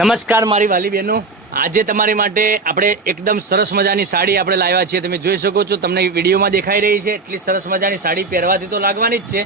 નમસ્કાર મારી વાલી બહેનો, આજે તમારી માટે આપણે એકદમ સરસ મજાની સાડી આપણે લાવ્યા છીએ. તમે જોઈ શકો છો, તમને વિડીયોમાં દેખાઈ રહી છે. એટલી સરસ મજાની સાડી પહેરવાથી તો લાગવાની જ છે.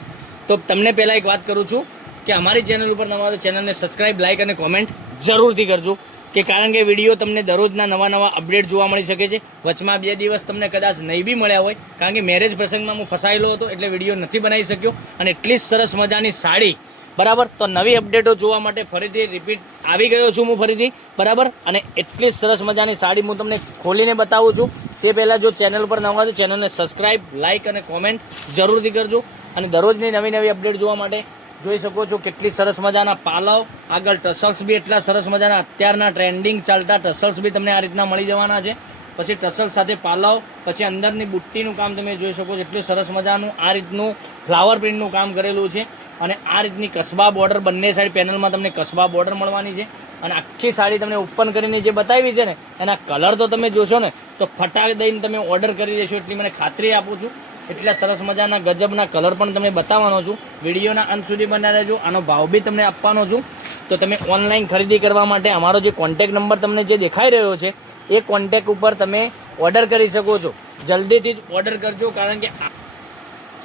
તો તમને પહેલાં એક વાત કરું છું કે અમારી ચેનલ ઉપર નવા તો ચેનલને સબસ્ક્રાઈબ, લાઇક અને કોમેન્ટ જરૂરથી કરજો, કે કારણ કે વિડીયો તમને દરરોજના નવા અપડેટ જોવા મળી શકે છે. વચમાં 2 દિવસ તમને કદાચ નહીં બી મળ્યા હોય, કારણ કે મેરેજ પ્રસંગમાં હું ફસાયેલો હતો એટલે વિડીયો નથી બનાવી શક્યો. અને એટલી સરસ મજાની સાડી, બરાબર. તો નવી અપડેટો જોવા માટે ફરીથી રિપીટ આવી ગયો છું હું ફરીથી, બરાબર. અને એટલી સરસ મજાની સાડી હું તમને ખોલીને બતાવું છું. તે પહેલાં જો ચેનલ પર નવા હોય તો ચેનલને સબસ્ક્રાઈબ, લાઇક અને કોમેન્ટ જરૂરથી કરજો. અને દરરોજની નવી અપડેટ જોવા માટે જોઈ શકો છો કેટલી સરસ મજાના પાલવ, આગળ ટસલ્સ બી એટલા સરસ મજાના અત્યારના ટ્રેન્ડિંગ ચાલતા ટસલ્સ બી તમને આ રીતના મળી જવાના છે. પછી ટસલ સાથે પાલવ, પછી અંદરની બુટ્ટીનું કામ તમે જોઈ શકો છો. એટલું સરસ મજાનું આ રીતનું ફ્લાવર પ્રિન્ટનું કામ કરેલું છે. અને આ રીતની કસબા બોર્ડર, બંને સાઈડ પેનલમાં તમને કસબા બોર્ડર મળવાની છે. અને આખી સાડી તમને ઓપન કરીને જે બતાવી છે ને, એના કલર તો તમે જોશો ને તો ફટાક દઈને તમે ઓર્ડર કરી દેશો એટલી મને ખાતરી આપું છું. એટલા સરસ મજાના ગજબના કલર પણ તમને બતાવવાનો છું. વિડીયોના અંત સુધી બના રહેજો. આનો ભાવ બી તમને આપવાનો છું. તો તમે ઓનલાઈન ખરીદી કરવા માટે અમારો જે કોન્ટેક નંબર તમને જે દેખાઈ રહ્યો છે, એ કોન્ટેક ઉપર તમે ઓર્ડર કરી શકો છો. જલ્દીથી જ ઓર્ડર કરજો, કારણ કે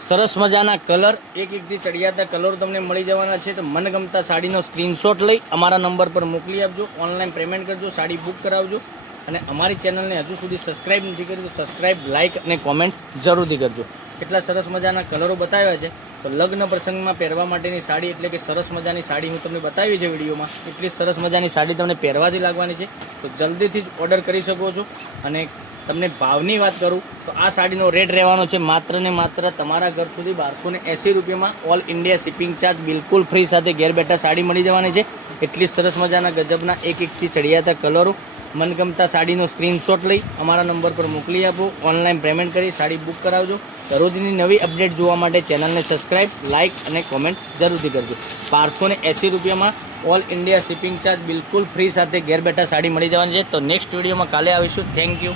સરસ મજાના કલર, એકથી ચડિયાતા કલર તમને મળી જવાના છે. તો મનગમતા સાડીનો સ્ક્રીનશોટ લઈ અમારા નંબર પર મોકલી આપજો. ઓનલાઈન પેમેન્ટ કરજો, સાડી બુક કરાવજો. અને અમારી ચેનલને હજુ સુધી સબસ્ક્રાઈબ નથી કરી તો સબસ્ક્રાઈબ, લાઇક અને કોમેન્ટ જરૂરથી કરજો. કેટલા સરસ મજાના કલરો બતાવ્યા છે. તો લગ્ન પ્રસંગમાં પહેરવા માટેની સાડી, એટલે કે સરસ મજાની સાડી હું તમને બતાવી છે વિડીયોમાં. એટલી સરસ મજાની સાડી તમને પહેરવાથી લાગવાની છે. તો જલ્દીથી જ ઓર્ડર કરી શકો છો. અને તમને ભાવની વાત કરું તો આ સાડીનો રેટ રહેવાનો છે માત્ર ને માત્ર તમારા ઘર સુધી 1280 રૂપિયામાં. ઓલ ઇન્ડિયા શિપિંગ ચાર્જ બિલકુલ ફ્રી સાથે ઘેર બેઠા સાડી મળી જવાની છે. એટલી સરસ મજાના ગજબના એકથી ચડિયાતા કલરો, મનગમતા સાડીનો સ્ક્રીનશોટ લઈ અમારા નંબર પર મોકલી આપો. ઓનલાઈન પેમેન્ટ કરી સાડી બુક કરાવજો. દરરોજની નવી અપડેટ જોવા માટે ચેનલને સબસ્ક્રાઈબ, લાઇક અને કોમેન્ટ જરૂરથી કરજો. 1280 રૂપિયામાં ઓલ ઇન્ડિયા શિપિંગ ચાર્જ બિલકુલ ફ્રી સાથે ઘેર બેઠા સાડી મળી જવાની છે. તો નેક્સ્ટ વિડીયોમાં કાલે આવીશું. Thank you.